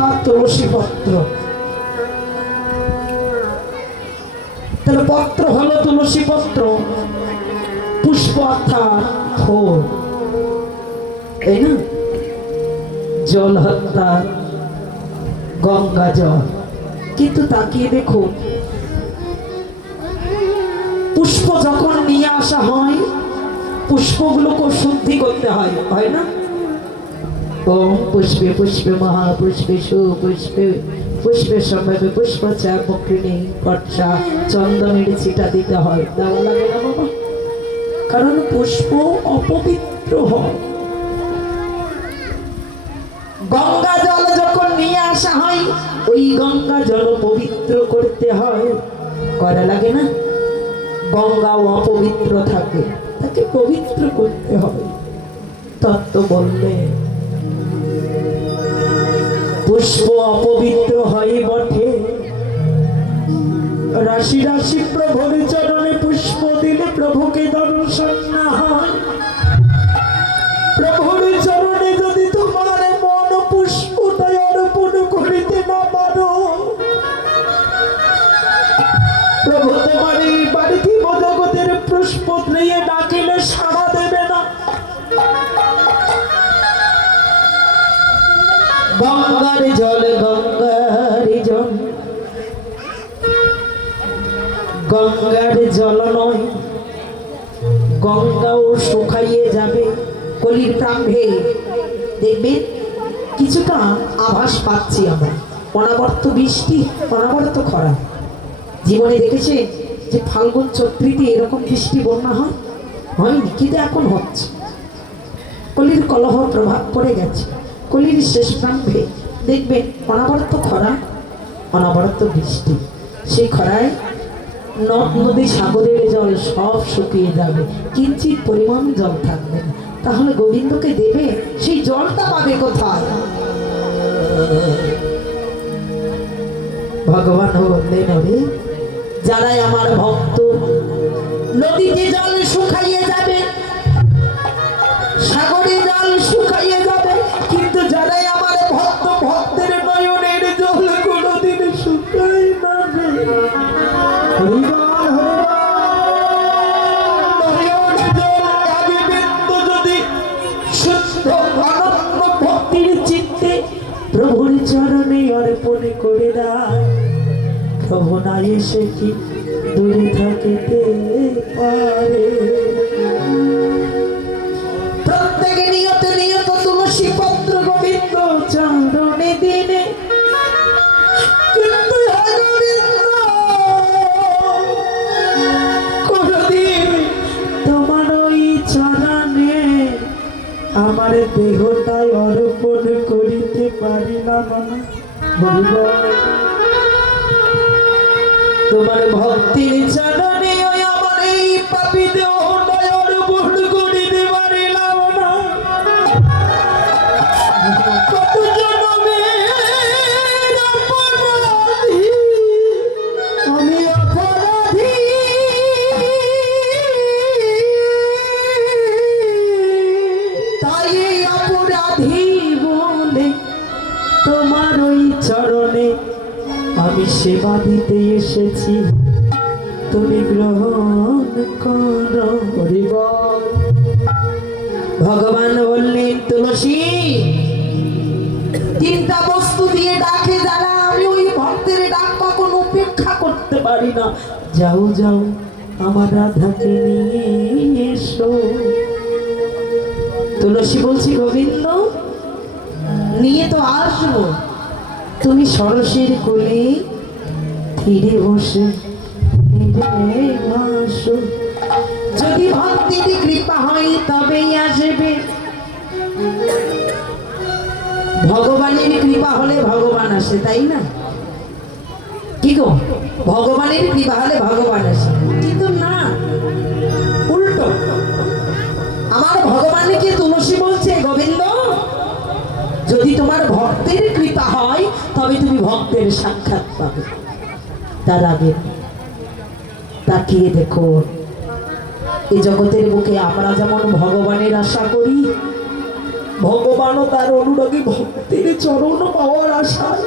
অর্থাৎ তুলসী পত্র। তাহলে পত্র হলো তুলসী পত্র, পুষ্প অর্থাৎ ফুল, তাই না? জল অর্থাৎ গঙ্গা জল। কিন্তু তাকিয়ে দেখুন, পুষ্প যখন নিয়ে আসা হয়, পুষ্পগুলোকে শুদ্ধি করতে হয়, হয় না? ওম পুষ্পে পুষ্পে মহাপুষ্পে সুপুষ্পে পুষ্পে সম্ভাবে পুষ্প চা বকৃণী কর্ষা চন্দনের ছিটা দিতে হয়। দেওয়া লাগে না বাবা? কারণ পুষ্প অপবিত্র হয়। গঙ্গা জল যখন নিয়ে আসা হয়, ওই গঙ্গা জল পবিত্র করতে হয়, করা লাগে না? গঙ্গাও অপবিত্র থাকে, তাকে পবিত্র করতে হবে। তত্ত্ব বললে পুষ্প অপবিত্র হয় বটে, রাশি রাশি প্রভুর চরণে পুষ্প দিলে প্রভুকে দর্শন না হয়। প্রভুর চরণে যদি তোমার মন পুষ্পটাই অর্পণ করিতে না পারো, প্রভু তোমার এই পার্থিব জগতের পুষ্প নিয়ে ডাকিলে সাড়া দেবে না। গঙ্গার জল, গঙ্গার জল, গঙ্গার জল নয়, গঙ্গাও শুকাইয়ে যাবে কলির প্রাম্ভে। দেখবেন কিছুটা আভাস পাচ্ছি আমরা, অনাবর্ত বৃষ্টি, অনাবর্ত খরা। জীবনে দেখেছে যে ফাল্গুন চৈত্রিতে এরকম বৃষ্টি বন্যা হয়? হয়নি, কিন্তু এখন হচ্ছে। কলির কলহ প্রভাব পড়ে গেছে। কলির শেষ প্রান্তে দেখবেন অনাবর্ত খরা, অনাবর্ত বৃষ্টি। সেই খরায় নদ নদী সাগরের জল সব শুকিয়ে যাবে, কিঞ্চিত পরিমাণ জল থাকবে না। তাহলে গোবিন্দকে দেবে, সেই জলটা পাবে কোথায়? ভগবান বললেন, ওরে যারাই আমার ভক্ত, নদীতে জল শুকাইয়ে যাবে, সাগরে জল শুকাইয়ে যাবে, কিন্তু যারাই আমার ভক্ত, ভক্তের নয়নের জল কোনদিন শুকাই না। নয়নের জল এক বিন্দু যদি শুদ্ধ আনন্দ ভক্তির চিত্তে প্রভুর চরণে অর্পণ করে দেয়, প্রভু না এসে কি দূরে থাকিতে পারে? প্রত্যেকে নিয়ত নিয়ত তুলসী পত্র গোবিন্দ চরণে দিনে, কিন্তু কোনদিন তোমার ওই চরণে আমার দেহটাই অর্পণ করিতে পারিলাম না। তোমার ভক্তির চরণে ওই আমার এই পাপী দেহটাই অর্পণ করিতে পারিলাম না। কত জনমের অপরাধী আমি, অপরাধী তাই অপরাধী বলে তোমার ওই চরণে আমি সেবা দিতে এসেছি, তুমি গ্রহণ করো। ভগবান বললেন, তুলসী তিনটা বস্তু দিয়ে ডাকে যারা, আমি ওই ভক্তের ডাক কখন উপেক্ষা করতে পারি না। যাও যাও আমার রাধাকে নিয়ে এসো। তুলসী বলছি, গোবিন্দ নিয়ে তো আসবো, তুমি সরসের কোলে ধীরে বসে আসো। যদি ভক্তির কৃপা হয় তবেই আসবে। ভগবানের কৃপা হলে ভগবান আসে, তাই না? কি গো, ভগবানের কৃপা হলে ভগবান আসে, কিন্তু না, উল্টো। আমার ভগবানকে তুলসী বলছে, গোবিন্দ যদি তোমার ভক্তের কৃপা হয় তবে তুমি ভক্তের সাক্ষাৎ পাবে। তার আগে তাকিয়ে দেখো, এই জগতের বুকে আমরা যেমন ভগবানের আশা করি, ভগবান ও তার অনুরাগী ভক্তের চরণ পাওয়ার আশায়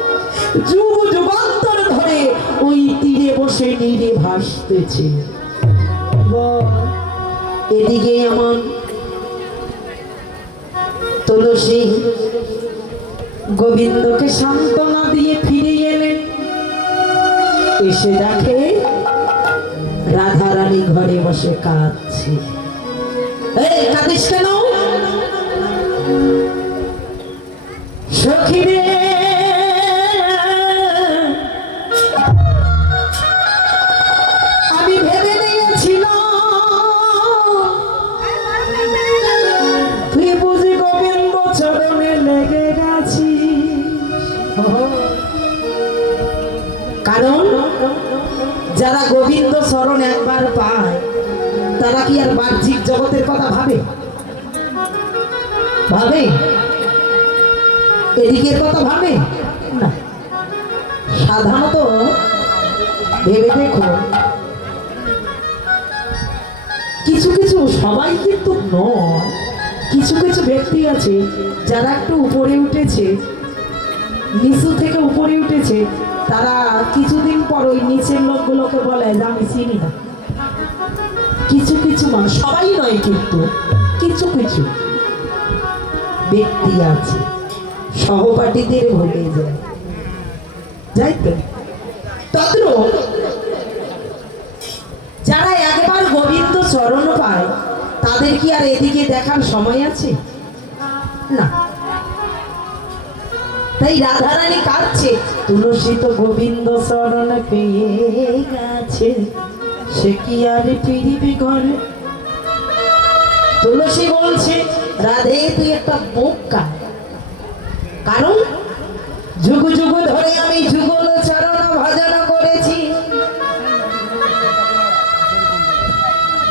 যুগ যুগান্তর ধরে ওই তীরে বসে নীরে ভাসতেছে। এদিকে আমার তুলসী গোবিন্দকে সান্ত্বনা দিয়ে ফিরে গেলেন। এসে দেখে রাধারানী ঘরে বসে কাঁদছে। এই কাঁদিস কেন? সখী রে, আমি ভেবে নিয়েছিলাম তুই বুঝি গোবিন্দ চরণে লেগে গেছিস। কারণ যারা গোবিন্দ চরণ একবার পায় তারা কি আর বাহ্যিক জগতের কথা ভাবে? ভাবে? এদিকের কথা ভাবে না। সাধারণত ভেবে দেখো, কিছু কিছু, সবাই কিন্তু নয়, কিছু কিছু ব্যক্তি আছে যারা একটু উপরে উঠেছে, নিচু থেকে উপরে উঠেছে, তারা কিছুদিন পর ওই নিচের লোকগুলোকে বলে যে আমি চিনি না। কিছু কিছু মানুষ, সবাই নয়, কিন্তু কিছু কিছু ব্যক্তি আছে সহপাঠীদের ভুলে যায়, যাই তো। তদ্র যারা একবার গোবিন্দ চরণ পায় তাদের কি আর এদিকে দেখার সময় আছে? না। তাই রাধারানী কাঁদছে, তুলসী তো গোবিন্দ চরণ পেয়ে গেছে, সে কি আর ফিরিবে ঘরে? তুলসী বলছে, রাধে তুই একটা বোকা। কারণ যুগ যুগ ধরে আমি যুগল চরণ ভজন করেছি,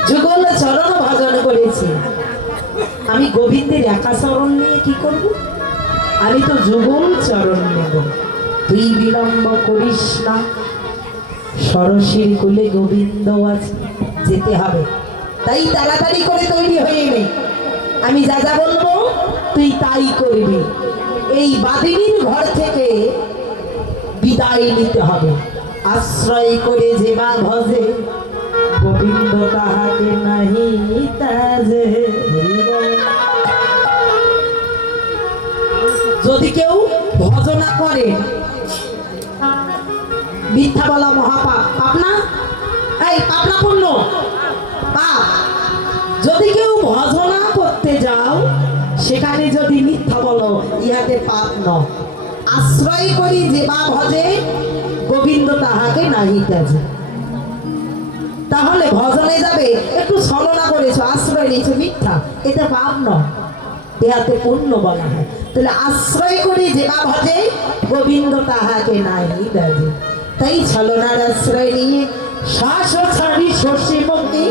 যুগল চরণ ভজন করেছি। আমি গোবিন্দের একা চরণ নিয়ে কি করব? আমি তো যুগল চরণ নেব। তুই বিলম্ব করিস না, সরসীর কুলে গোবিন্দ আছে, যেতে হবে। তাই তাড়াতাড়ি করে তৈরি হয়ে নে, আমি যা যা বলবো তুই তাই করবি। এই বাদিনীর ঘর থেকে বিদায় নিতে হবে। আশ্রয় করে যে বা ভজে, গোবিন্দ তাহাকে নাহি তাজে। যদি কেউ ভজনা করে, মিথ্যা বলা মহাপাপ, পাপ না? এই পাপ না পূর্ণ পাপ। যদি কেউ ভজনা করতে যাও, সেখানে যদি মিথ্যা বলো, ইহাতে পাপ নয়। আশ্রয় করি যে বা ভজে, গোবিন্দ তাহাকে নাহি ত্যাজে। তাহলে ভজনে যাবে, একটু ছলনা করেছো, আশ্রয় নিয়েছো, মিথ্যা, এটা পাপ নয়, ইহাতে পুণ্য বলা হয়। তাহলে আশ্রয় করি যে বা ভজে, গোবিন্দ তাহাকে নাহি ত্যাজে। তাই ছলনার আশ্রয় নিয়ে শ্বাস ছাড়ি শশী মুক্তি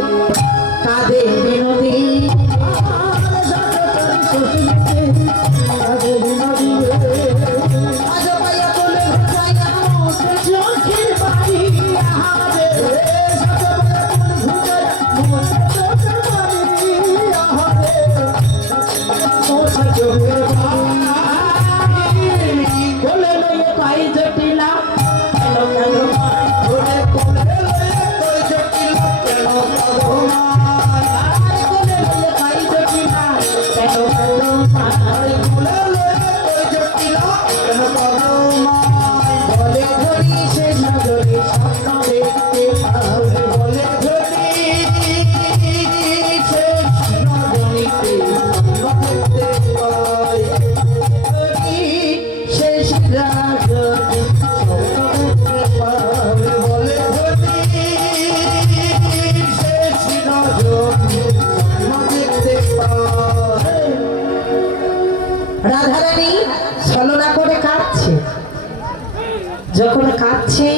কাঁদে বিনোদী। রাধারানী ছলনা করে কাঁদছে। যখন কাঁদছে